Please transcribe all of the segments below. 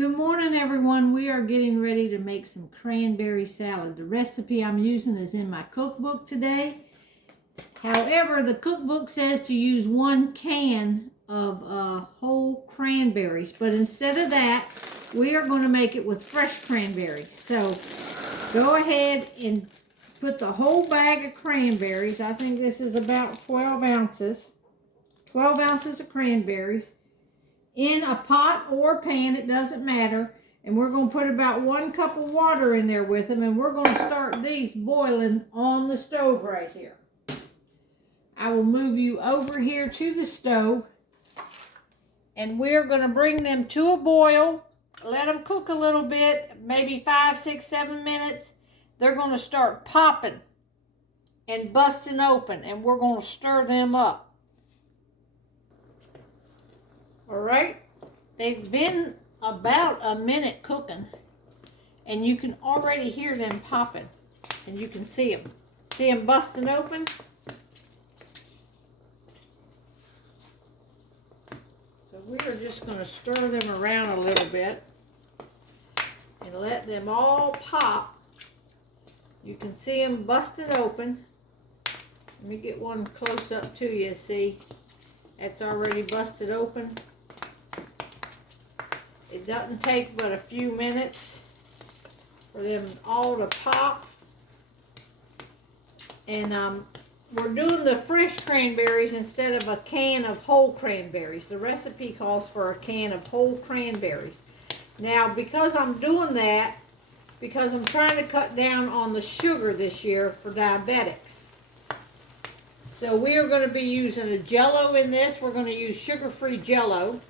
Good morning, everyone. We are getting ready to make some cranberry salad. The recipe I'm using is in my cookbook today. However, the cookbook says to use 1 can of whole cranberries, but instead of that, we are going to make it with fresh cranberries. So go ahead and put the whole bag of cranberries. I think this is about 12 ounces. 12 ounces of cranberries in a pot or pan, it doesn't matter. And we're going to put about 1 cup of water in there with them, and we're going to start these boiling on the stove right here. I will move you over here to the stove, and we're going to bring them to a boil. Let them cook a little bit, maybe 5, 6, 7 minutes. They're going to start popping and busting open, and we're going to stir them up. All right, they've been about a minute cooking, and you can already hear them popping, and you can see them. See them busting open? So we are just going to stir them around a little bit and let them all pop. You can see them busting open. Let me get one close up to you. See, that's already busted open. It doesn't take but a few minutes for them all to pop. And we're doing the fresh cranberries instead of a can of whole cranberries. The recipe calls for a can of whole cranberries. Now, because I'm doing that, because I'm trying to cut down on the sugar this year for diabetics. So we are going to be using a Jell-O in this. We're going to use sugar-free Jell-O.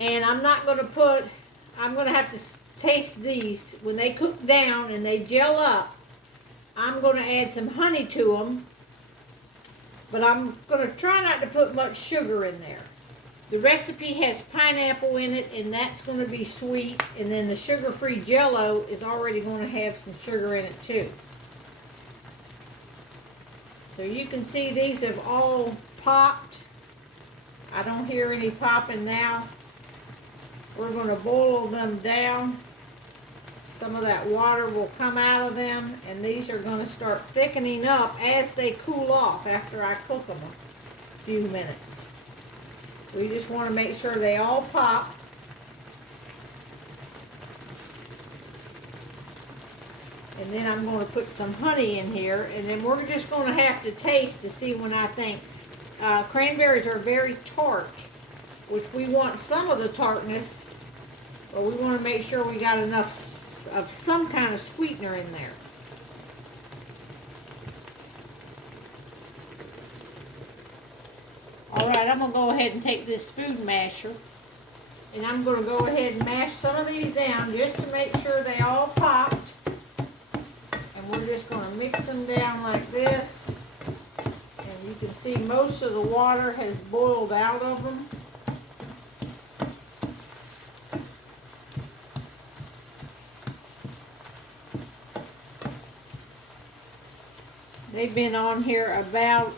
And I'm not going to put, I'm going to have to taste these. When they cook down and they gel up, I'm going to add some honey to them. But I'm going to try not to put much sugar in there. The recipe has pineapple in it, and that's going to be sweet. And then the sugar-free Jell-O is already going to have some sugar in it too. So you can see these have all popped. I don't hear any popping now. We're going to boil them down. Some of that water will come out of them, and these are going to start thickening up as they cool off after I cook them a few minutes. We just want to make sure they all pop. And then I'm going to put some honey in here, and then we're just going to have to taste to see when I think. Cranberries are very tart, which we want some of the tartness, but we want to make sure we got enough of some kind of sweetener in there. All right, I'm going to go ahead and take this food masher, and I'm going to go ahead and mash some of these down just to make sure they all popped. And we're just going to mix them down like this. And you can see most of the water has boiled out of them. They've been on here about,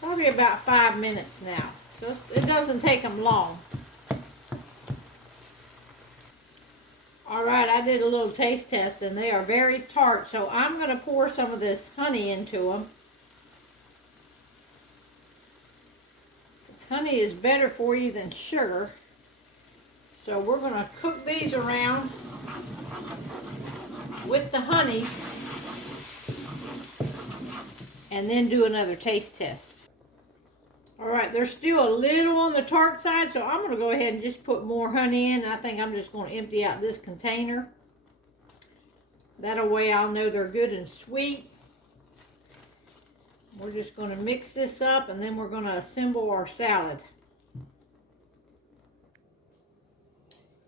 probably about 5 minutes now. So it doesn't take them long. All right, I did a little taste test, and they are very tart. So I'm going to pour some of this honey into them. This honey is better for you than sugar. So we're going to cook these around with the honey, and then do another taste test. All right, they're still a little on the tart side, so I'm going to go ahead and just put more honey in. I think I'm just going to empty out this container. That way I'll know they're good and sweet. We're just going to mix this up, and then we're going to assemble our salad.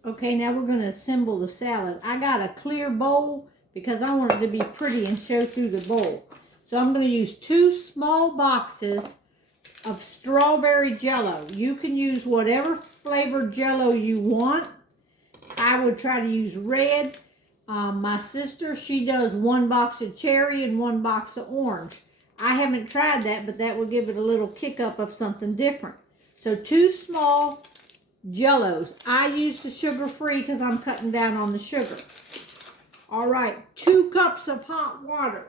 Okay, now we're going to assemble the salad. I got a clear bowl because I want it to be pretty and show through the bowl. So I'm going to use 2 small boxes of strawberry Jell-O. You can use whatever flavored Jell-O you want. I would try to use red. My sister, she does 1 box of cherry and 1 box of orange. I haven't tried that, but that would give it a little kick up of something different. So 2 small Jell-Os. I use the sugar-free because I'm cutting down on the sugar. All right, 2 cups of hot water.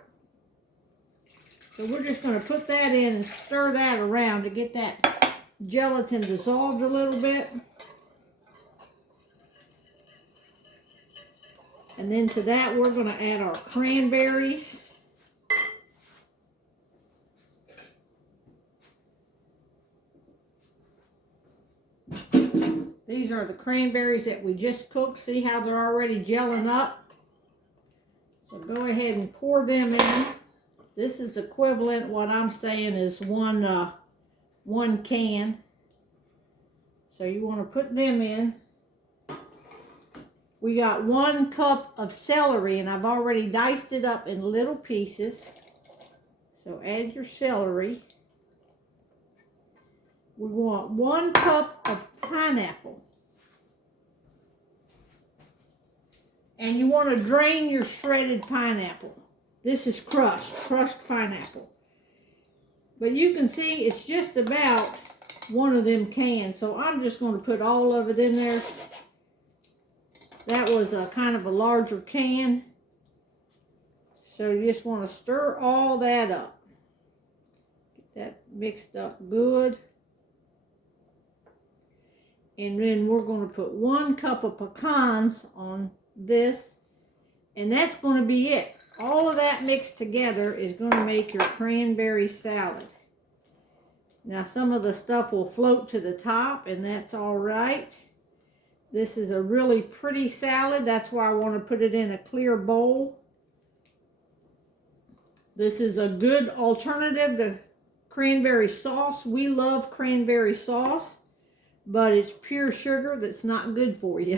So we're just going to put that in and stir that around to get that gelatin dissolved a little bit. And then to that, we're going to add our cranberries. These are the cranberries that we just cooked. See how they're already gelling up? So go ahead and pour them in. This is equivalent, what I'm saying is one can. So you want to put them in. We got 1 cup of celery, and I've already diced it up in little pieces. So add your celery. We want 1 cup of pineapple. And you want to drain your shredded pineapple. This is crushed pineapple. But you can see it's just about one of them cans. So I'm just going to put all of it in there. That was a kind of a larger can. So you just want to stir all that up. Get that mixed up good. And then we're going to put 1 cup of pecans on this. And that's going to be it. All of that mixed together is going to make your cranberry salad. Now some of the stuff will float to the top, and that's all right. This is a really pretty salad. That's why I want to put it in a clear bowl. This is a good alternative to cranberry sauce. We love cranberry sauce, but it's pure sugar that's not good for you.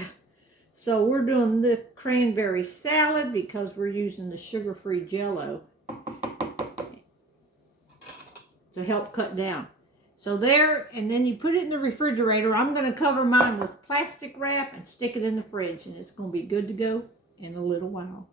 So we're doing the cranberry salad because we're using the sugar-free Jell-O to help cut down. So there, and then you put it in the refrigerator. I'm going to cover mine with plastic wrap and stick it in the fridge, and it's going to be good to go in a little while.